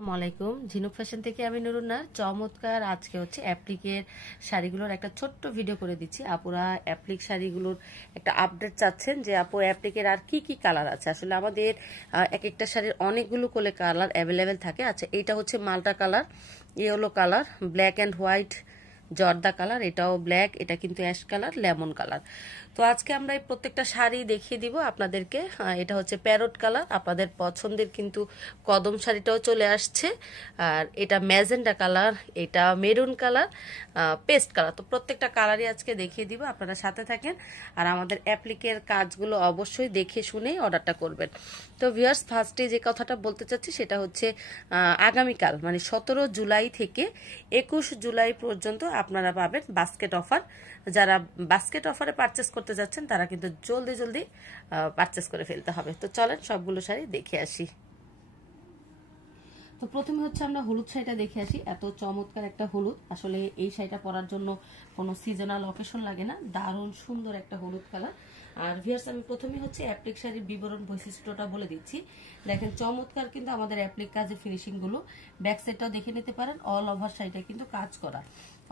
আসসালামু আলাইকুম। ঝিনুক ফ্যাশন থেকে আমি নুরুন্নার। চমৎকার আজকে হচ্ছে অ্যাপ্লিকের শাড়িগুলোর একটা ছোট্ট ভিডিও করে দিচ্ছি। আপুরা অ্যাপ্লিক শাড়িগুলোর একটা আপডেট চাচ্ছেন যে আপু অ্যাপ্লিকের আর কি কি কালার আছে। আসলে আমাদের এক একটা শাড়ির অনেকগুলো করে কালার অ্যাভেলেবেল থাকে। আচ্ছা, এইটা হচ্ছে মাল্টা colour, yellow colour, black and white, জর্দা কালার, এটাও ব্ল্যাক, এটা কিন্তু অ্যাশ কালার, লেমন কালার। তো আজকে আমরা এই প্রত্যেকটা শাড়ি দেখিয়ে দিব আপনাদেরকে। এটা হচ্ছে প্যারট কালার, আপনাদের পছন্দের কিন্তু কদম শাড়িটাও চলে আসছে। আর এটা ম্যাজেন্ডা কালার, এটা মেরুন কালার, পেস্ট কালার। তো প্রত্যেকটা কালারই আজকে দেখিয়ে দিব, আপনারা সাথে থাকেন। আর আমাদের অ্যাপ্লিকের কাজগুলো অবশ্যই দেখে শুনেই অর্ডারটা করবেন। তো ভিউয়ার্স, ফার্স্টে যে কথাটা বলতে চাচ্ছি সেটা হচ্ছে আগামীকাল মানে 17 জুলাই থেকে 21 জুলাই পর্যন্ত আপনারা পাবেন বাস্কেট অফার। যারা বাস্কেট অফারে পারচেস করতে যাচ্ছেন তারা কিন্তু জলদি জলদি পারচেস করে ফেলতে হবে। তো চলেন সবগুলো শাড়ি দেখে আসি। তো প্রথমে হচ্ছে আমরা হলুদ শাড়িটা দেখে আসি। এত চমৎকার একটা হলুদ, আসলে এই শাড়িটা পরার জন্য কোনো সিজনাল অকেশন লাগে না। দারুণ সুন্দর একটা হলুদ কালার। আর ভিউয়ার্স, আমি প্রথমে হচ্ছে অ্যাপ্লিক শাড়ির বিবরণ বৈশিষ্ট্যটা বলে দিচ্ছি। দেখেন চমৎকার কিন্তু আমাদের অ্যাপ্লিক কাজের ফিনিশিং গুলো। ব্যাক সাইডটাও দেখে নিতে পারেন। অল ওভার শাড়িটা কিন্তু কাজ করা,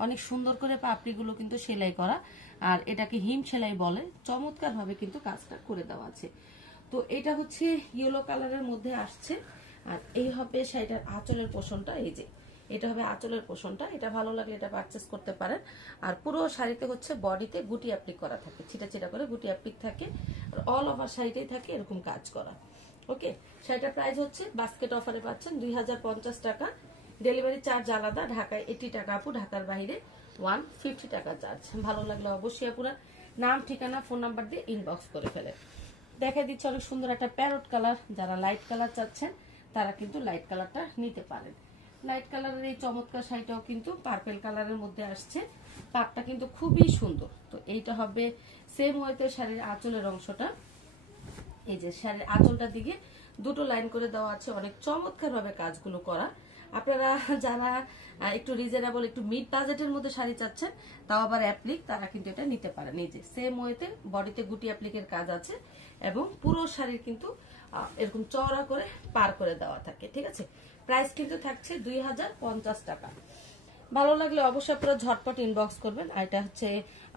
অনেক সুন্দর করে পাপড়িগুলো কিন্তু সেলাই করা। আর এটাকে হিম সেলাই বলে। চমৎকার ভাবে কিন্তু কাজটা করে দেওয়া আছে। তো এটা হচ্ছে ইয়েলো কালারের মধ্যে আসছে। আর এই হবে শাড়িটার আঁচলের পোষণটা। এই যে এটা হবে আঁচলের পোষণটা। এটা ভালো লাগলে এটা পারচেস করতে পারেন। আর পুরো শাড়িতে হচ্ছে বডিতে গুটি অ্যাপ্লিক করা থাকে, ছিটা ছিটা করে গুটি অ্যাপ্লিক থাকে। আর অল ওভার শাড়িটাই থাকে এরকম কাজ করা। ওকে, শাড়িটার প্রাইস হচ্ছে বাস্কেট অফারে পাচ্ছেন 2050 টাকা। ডেলিভারি চার্জ আলাদা, ঢাকায় 80 টাকা আপু, ঢাকার বাইরে 150 টাকা চার্জ। ভালো লাগলে অবশ্যই আপুরা নাম, ঠিকানা, ফোন নাম্বার দিয়ে ইনবক্স করে ফেলে। দেখা দিচ্ছে অনেক সুন্দর একটা প্যারট কালার। যারা লাইট কালার চাচ্ছেন তারা কিন্তু লাইট কালারটা নিতে পারেন। লাইট কালারের এই চমৎকার শাড়িটাও কিন্তু পার্পেল কালারের মধ্যে আসছে। পাটটা কিন্তু খুবই সুন্দর। তো এইটা হবে সেম ওয়েতে শাড়ির আঁচলের অংশটা। এই যে শাড়ির আঁচলটার দিকে দুটো লাইন করে দেওয়া আছে, অনেক চমৎকার ভাবে কাজগুলো করা। আপনারা যারা একটু রিজনেবল, একটু মিড বাজেটের মধ্যে শাড়ি চাচ্ছেন, তাও আবার অ্যাপ্লিক, তারা কিন্তু এটা নিতে পারেন। এই যে সেম ওয়েতে বডিতে গুটি অ্যাপ্লিকের কাজ আছে এবং পুরো শাড়ির কিন্তু এরকম চওড়া করে পার করে দেওয়া থাকে। ঠিক আছে, প্রাইস কিন্তু থাকছে 2050 টাকা। ভালো লাগলে অবশ্যই আপনারা ঝটপট ইনবক্স করবেন। আর এটা হচ্ছে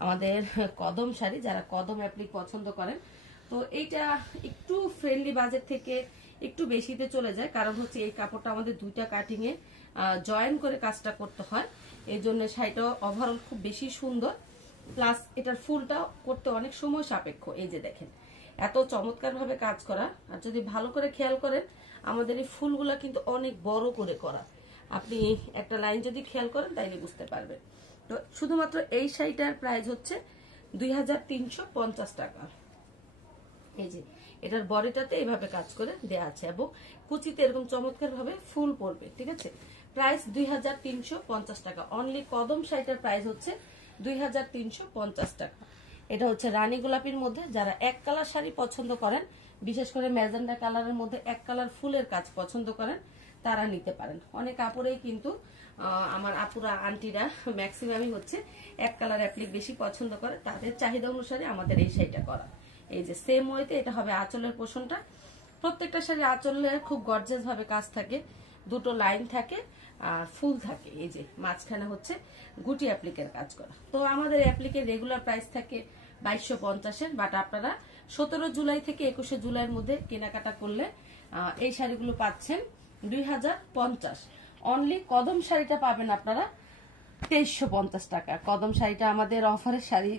আমাদের কদম শাড়ি, যারা কদম অ্যাপ্লিক পছন্দ করেন। তো এইটা একটু ফ্রেন্ডলি বাজেট থেকে একটু বেশিতে চলে যায়, কারণ হচ্ছে এই কাপড়টা আমাদের দুইটা কাটিং এ জয়েন করে কাজটা করতে হয়। এই জন্য শাড়িটা ওভারঅল খুব বেশি সুন্দর, প্লাস এটার ফুলটা করতে অনেক সময় সাপেক্ষ। এই যে দেখেন এত চমৎকার ভাবে কাজ করা। আর যদি ভালো করে খেয়াল করেন, আমাদের এই ফুলগুলা কিন্তু অনেক বড় করে করা। আপনি একটা লাইন যদি খেয়াল করেন তাইলে বুঝতে পারবেন। তো শুধুমাত্র এই শাড়িটার প্রাইস হচ্ছে 2350 টাকা। এই যে এটার বডিটাতে এইভাবে কাজ করে দেয়া আছে এবং কুচিতে এরকম চমৎকার ভাবে ফুল পড়বে। ঠিক আছে, প্রাইস 2350 টাকা অনলি। কদম শাড়িটার প্রাইস হচ্ছে 2350 টাকা। এটা হচ্ছে রানী গোলাপির মধ্যে। যারা এক কালার শাড়ি পছন্দ করেন, বিশেষ করে ম্যাজেন্ডা কালারের মধ্যে এক কালার ফুলের কাজ পছন্দ করেন, তারা নিতে পারেন। অনেক কাপড়েই কিন্তু আমার আপুরা আন্টিরা ম্যাক্সিমামই হচ্ছে এক কালার অ্যাপ্লিক বেশি পছন্দ করে। তাদের চাহিদা অনুসারে আমাদের এই শাড়িটা করা। এই যে সেম ওয়েতে এটা হবে আঁচলের পোষণটা। প্রত্যেকটা শাড়ি আঁচলে খুব গর্জিয়াস ভাবে কাজ থাকে, দুটো লাইন থাকে আর ফুল থাকে। এই যে মাঝখানে হচ্ছে গুটি অ্যাপ্লিকের কাজ করা। তো আমাদের অ্যাপ্লিকের রেগুলার প্রাইস থাকে 2250-এর, বাট আপনারা 17 জুলাই থেকে 21 জুলাইয়ের মধ্যে কেনাকাটা করলে এই শাড়িগুলো পাচ্ছেন 2050। অনলি কদম শাড়িটা পাবেন আপনারা 2350 টাকা। কদম শাড়িটা আমাদের অফারের শাড়ি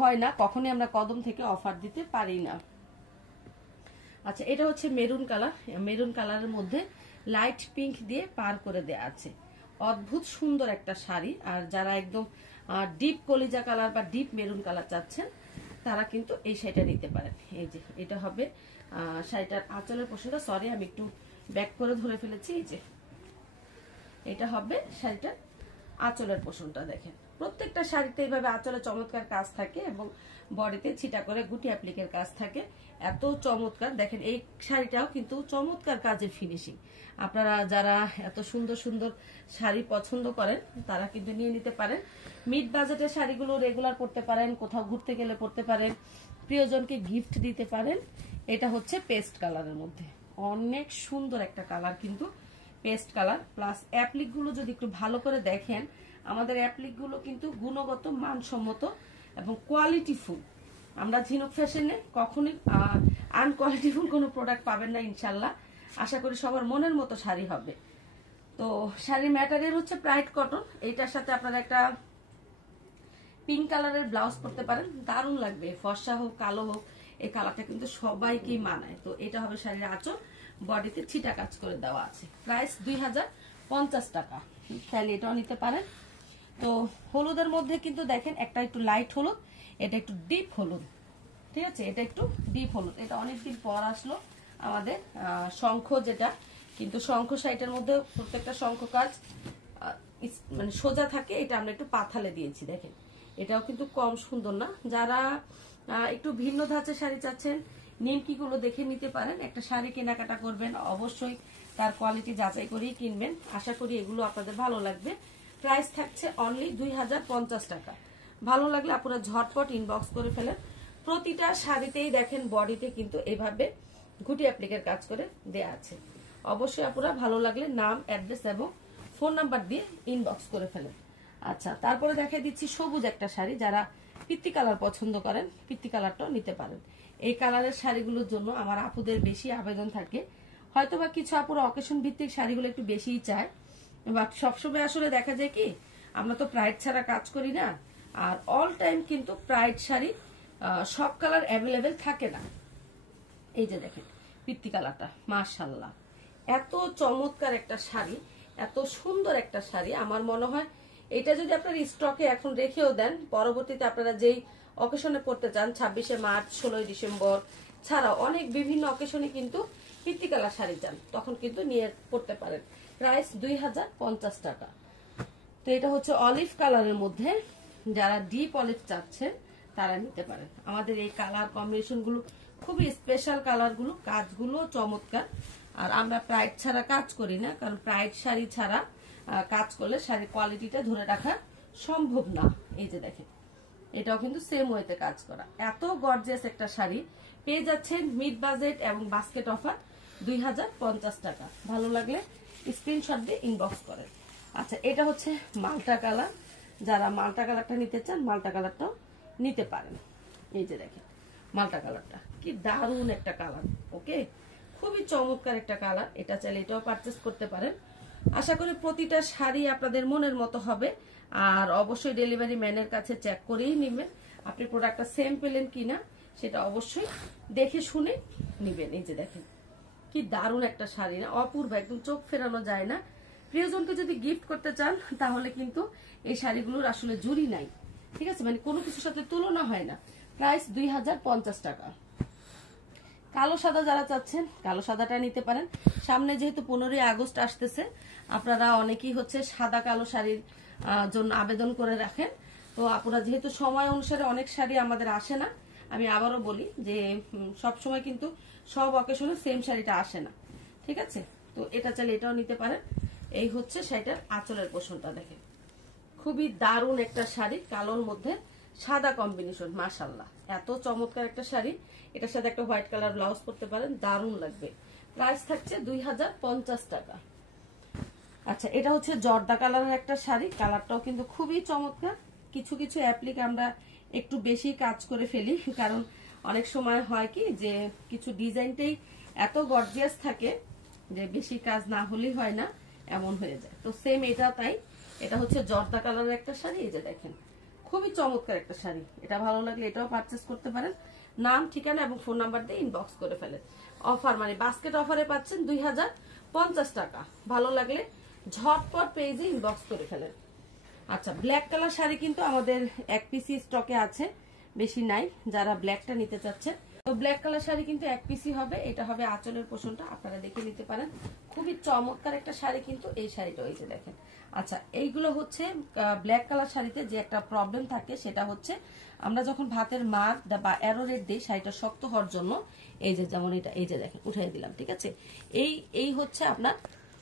হয় না, কখনোই আমরা কদম থেকে অফার দিতে পারি না। আচ্ছা, এটা হচ্ছে মেরুন কালার। মেরুন কালারের মধ্যে লাইট পিঙ্ক দিয়ে পার করে দেয়া আছে। অদ্ভুত সুন্দর একটা শাড়ি। আর যারা একদম ডিপ কলিজা কালার বা ডিপ মেরুন কালার চাচ্ছেন, তারা কিন্তু এই শাড়িটা নিতে পারেন। এই যে এটা হবে শাড়িটার আঁচলের পোষণটা। সরি, আমি একটু ব্যাক করে ধরে ফেলেছি। এই যে এটা হবে শাড়িটার আঁচলের পোষণটা। দেখেন প্রত্যেকটা শাড়িতে এইভাবে আঁচলে চমৎকার কাজ থাকে এবং বডিতে ছিটা করে গুটি অ্যাপ্লিকের কাজ থাকে। এত চমৎকার দেখেন, এই শাড়িটাও কিন্তু চমৎকার কাজের ফিনিশিং। আপনারা যারা এত সুন্দর সুন্দর শাড়ি পছন্দ করেন তারা কিন্তু নিয়ে নিতে পারেন। মিড বাজেটের শাড়িগুলো রেগুলার পরতে পারেন, কোথাও ঘুরতে গেলে পরতে পারেন, প্রিয়জনকে গিফট দিতে পারেন। এটা হচ্ছে পেস্ট কালারের মধ্যে অনেক সুন্দর একটা কালার, কিন্তু পেস্ট কালার প্লাস অ্যাপ্লিক গুলো যদি একটু ভালো করে দেখেন, আমাদের অ্যাপ্লিক গুলো কিন্তু গুণগত মানসম্মত এবং কোয়ালিটিফুল। আমরা ঝিনুক ফ্যাশনে কখনোই আনকোয়ালিটিফুল কোনো প্রোডাক্ট পাবেন না ইনশাল্লাহ। আশা করি সবার মনের মতো শাড়ি হবে। তো শাড়ির ম্যাটেরিয়াল হচ্ছে প্রাইড কটন। এইটার সাথে আপনারা একটা পিঙ্ক কালারের ব্লাউজ পরতে পারেন, দারুণ লাগবে। ফর্সা হোক কালো হোক, এই কালারটা কিন্তু সবাইকেই মানায়। তো এটা হবে শাড়ির আঁচল, বডিতে ছিটা কাজ করে দেওয়া আছে। প্রাইস 2050 টাকা। তাহলে এটাও নিতে পারেন। তো হলুদের মধ্যে কিন্তু দেখেন একটা একটু লাইট হলুদ, এটা একটু ডিপ হলুদ, ঠিক আছে, এটা একটু ডিপ হলুদ। এটা অনেকদিন পর আসলো আমাদের শঙ্খ, যেটা কিন্তু শঙ্খ শাড়িটার মধ্যে প্রত্যেকটা শঙ্খ কাজ মানে সোজা থাকে। এটা আমরা একটু পাথালে দিয়েছি, দেখেন এটাও কিন্তু কম সুন্দর না। যারা একটু ভিন্ন ধাঁচের শাড়ি চাচ্ছেন, নিমকিগুলো দেখে নিতে পারেন। একটা শাড়ি কেনাকাটা করবেন অবশ্যই তার কোয়ালিটি যাচাই করেই কিনবেন। আশা করি এগুলো আপনাদের ভালো লাগবে। প্রাইস থাকছে অনলি 2050 টাকা। ভালো লাগলে আপনারা ঝটপট ইনবক্স করে ফেলেন। প্রতিটা শাড়িতেই দেখেন বডিতে কিন্তু এইভাবে ঘুটি অ্যাপ্লিকের কাজ করে দেয়া আছে। অবশ্যই আপনারা ভালো লাগলে নাম, অ্যাড্রেস এবং ফোন নাম্বার দিয়ে ইনবক্স করে ফেলেন। আচ্ছা, তারপরে দেখাই দিচ্ছি সবুজ একটা শাড়ি। যারা পিত্তি কালার পছন্দ করেন, পিত্তি কালারটাও নিতে পারেন। এই কালারের শাড়িগুলোর জন্য আমার আপুদের বেশি আবেদন থাকে। হয়তোবা কিছু আপুরা অকেশন ভিত্তিক শাড়িগুলো একটু বেশিই চায়, বাট সবসময় আসলে দেখা যায় কি, আমরা তো প্রাইড ছাড়া কাজ করি না। আর অল টাইম কিন্তু প্রাইড শাড়ি সব কালার অ্যাভেলেবেল থাকে না। এই যে দেখেন পিত্তি কালারটা, মাশাআল্লাহ এত চমৎকার একটা শাড়ি, এত সুন্দর একটা শাড়ি। আমার মনে হয় এটা যদি আপনার স্টকে এখন রেখেও দেন, পরবর্তীতে আপনারা যেই অকেশনে পড়তে চান, 26শে মার্চ, 16ই ডিসেম্বর ছাড়াও অনেক বিভিন্ন অকেশনে কিন্তু পিত্তি কালার শাড়ি চান, তখন কিন্তু নিয়ে পড়তে পারেন। প্রাইস 2050 টাকা। তো এটা হচ্ছে অলিভ কালারের মধ্যে, যারা ডিপ অলিভ চাচ্ছেন তারা নিতে পারেন। আমাদের এই কালার কম্বিনেশন গুলো খুবই স্পেশাল কালার গুলো, কাজগুলো চমৎকার। আর আমরা প্রাইড ছাড়া কাজ করি না, কারণ প্রাইড শাড়ি ছাড়া কাজ করলে শাড়ির কোয়ালিটিটা ধরে রাখা সম্ভব না। এই যে দেখেন এটাও কিন্তু সেম ওয়েতে কাজ করা। এত গর্জিয়াস একটা শাড়ি পেয়ে যাচ্ছেন মিড বাজেট এবং বাস্কেট অফার 2050 টাকা। ভালো লাগলে স্ক্রিনশট দিয়ে ইনবক্স করেন। আচ্ছা, এটা হচ্ছে মাল্টা কালার। যারা মাল্টা কালারটা নিতে চান, মাল্টা কালারটাও নিতে পারেন। এই যে দেখেন মাল্টা কালারটা কি দারুণ একটা কালার। ওকে, খুবই চমৎকার একটা কালার। এটা চাইলে এটাও পারচেস করতে পারেন। আশা করি প্রতিটা শাড়ি আপনাদের মনের মতো হবে। আর অবশ্যই ডেলিভারি ম্যানের কাছে চেক করেই নেবেন আপনি প্রোডাক্টটা সেম পেলেন কিনা, সেটা অবশ্যই দেখে শুনে নেবেন। এই যে দেখেন কি দারুণ একটা শাড়ি না, অপূর্ব, একদম চোখ ফেরানো যায় না। প্রিয়জনকে যদি গিফট করতে চান তাহলে কিন্তু এই শাড়িগুলোর আসলে জুড়ি নাই, ঠিক আছে, মানে কোনো কিছুর সাথে তুলনা হয় না। প্রাইস 2050 টাকা। কালো সাদা যারা চাচ্ছেন কালো সাদাটা নিতে পারেন। সামনে যেহেতু 15ই আগস্ট আসতেছে, আপনারা অনেকেই হচ্ছে সাদা কালো শাড়ির জন্য আবেদন করে রাখেন। তো আপনারা যেহেতু সময় অনুসারে অনেক শাড়ি আমাদের আসে না, আমি আবারও বলি যে সব সময় কিন্তু সব অকেশনে সেম শাড়িটা আসে না, ঠিক আছে। তো এটা চাইলে এটাও নিতে পারেন। এই হচ্ছে শাড়িটার আঁচলের পোষণটা দেখেন, খুবই দারুণ একটা শাড়ি, কালোর মধ্যে সাদা কম্বিনেশন, মাশাআল্লাহ এত চমৎকার একটা শাড়ি। এটার সাথে একটা হোয়াইট কালার ব্লাউজ পরতে পারেন, দারুণ লাগবে। প্রাইস থাকছে 2050 টাকা। আচ্ছা, এটা হচ্ছে জর্দা কালারের একটা শাড়ি, কালারটাও কিন্তু খুবই চমৎকার। কিছু কিছু অ্যাপ্লিক আমরা একটু বেশি কাজ করে ফেলি, কারণ অনেক সময় হয় কি যে কিছু ডিজাইনটাই এত গর্জিয়াস থাকে যে বেশি কাজ না হলেই হয় না, এমন হয়ে যায়। তো সেম এটা তাই। এটা হচ্ছে জর্দা কালারের একটা শাড়ি। এই যে দেখেন খুবই চমৎকার একটা শাড়ি। এটা ভালো লাগলে এটাও পারচেস করতে পারেন। নাম, ঠিকানা এবং ফোন নাম্বার দিয়ে ইনবক্স করে ফেলেন। অফার মানে বাস্কেট অফারে পাচ্ছেন 2050 টাকা। ভালো লাগলে ঝটপট পেজে ইনবক্স করে ফেলেন। আচ্ছা, ব্ল্যাক কালার শাড়ি কিন্তু আমাদের এক পিসি স্টকে আছে, বেশি নাই। যারা ব্ল্যাকটা নিতে চাচ্ছেন, তো ব্ল্যাক কালার শাড়ি কিন্তু এক পিসি হবে। এটা হবে আঁচলের পোষণটা, আপনারা দেখে নিতে পারেন। খুবই চমৎকার একটা শাড়ি কিন্তু এই শাড়িটা। এই যে দেখেন। আচ্ছা, এইগুলো হচ্ছে ব্ল্যাক কালার শাড়িতে যে একটা প্রবলেম থাকে, সেটা হচ্ছে আমরা যখন ভাতের মার্ক বা অ্যারো রেড দিই শাড়িটা শক্ত হওয়ার জন্য, এই যে যেমন এটা, এই যে দেখেন উঠাই দিলাম, ঠিক আছে। এই হচ্ছে আপনার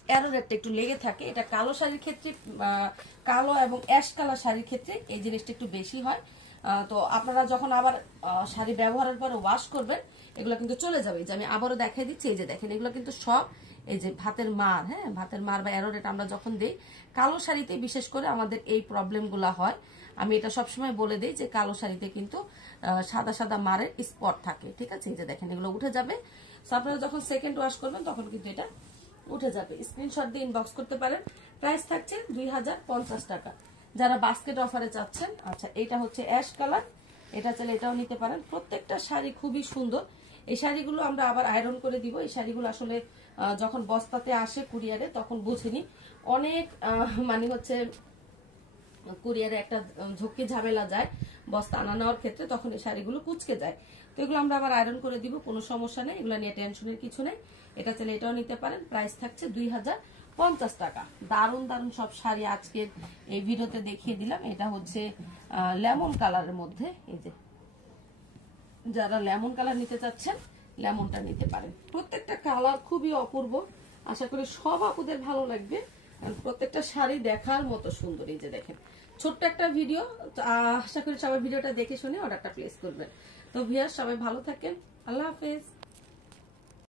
অ্যারো রেডটা একটু লেগে থাকে। এটা কালো শাড়ির ক্ষেত্রে, কালো এবং অ্যাশ কালার শাড়ির ক্ষেত্রে এই জিনিসটা একটু বেশি হয়। তো আপনারা যখন আবার শাড়ি ব্যবহারের পরে ওয়াশ করবেন, এগুলো কিন্তু চলে যাবে। যে আমি আবারও দেখাই দিচ্ছি, এই যে দেখেন এগুলো কিন্তু সব এই যে ভাতের মার, হ্যাঁ ভাতের মার বা অ্যারোরেট আমরা যখন দেই, কালো শাড়িতে বিশেষ করে আমাদের এই প্রবলেমগুলো হয়। আমি এটা সবসময় বলে দিই যে কালো শাড়িতে কিন্তু সাদা সাদা মারের স্পট থাকে, ঠিক আছে। এই যে দেখেন এগুলো উঠে যাবে। সো আপনারা যখন সেকেন্ড ওয়াশ করবেন তখন কিন্তু এটা উঠে যাবে। স্ক্রিনশট দিয়ে ইনবক্স করতে পারেন। প্রাইস থাকছে 2050 টাকা। যারা বাস্কেট অফারে চাচ্ছেন, আচ্ছা এটা হচ্ছে অ্যাশ কালার, এটা চাইলে এটাও নিতে পারেন। প্রত্যেকটা শাড়ি খুবই সুন্দর। এই শাড়িগুলো আমরা আবার আয়রন করে দিব। এই শাড়িগুলো আসলে যখন বস্তাতে আসে কুরিয়ারে তখন বুঝিনি, অনেক মানে হচ্ছে কুরিয়ারে একটা ঝক্কি ঝামেলা যায় বস্তা আনা নেওয়ার ক্ষেত্রে, তখন এই শাড়িগুলো কুচকে যায়। তো এগুলো আমরা আবার আয়রন করে দিব, কোনো সমস্যা নেই, এগুলো নিয়ে টেনশনের কিছু নেই। এটা চাইলে এটাও নিতে পারেন। প্রাইস থাকছে 2050 টাকা। দারুণ দারুণ সব শাড়ি আজকের এই ভিডিওতে দেখিয়ে দিলাম। এটা হচ্ছে লেমন কালারের মধ্যে, এই যে যারা লেমন কালার নিতে চাচ্ছেন লেমনটা নিতে পারেন। প্রত্যেকটা কালার খুবই অপূর্ব, আশা করি সব আপুদের ভালো লাগবে, কারণ প্রত্যেকটা শাড়ি দেখার মতো সুন্দর। এই যে দেখেন ছোট্ট একটা ভিডিও, আশা করি সবাই ভিডিওটা দেখে শুনে অর্ডারটা প্লেস করবেন। তো ভিউয়ার্স সবাই ভালো থাকেন, আল্লাহ হাফেজ।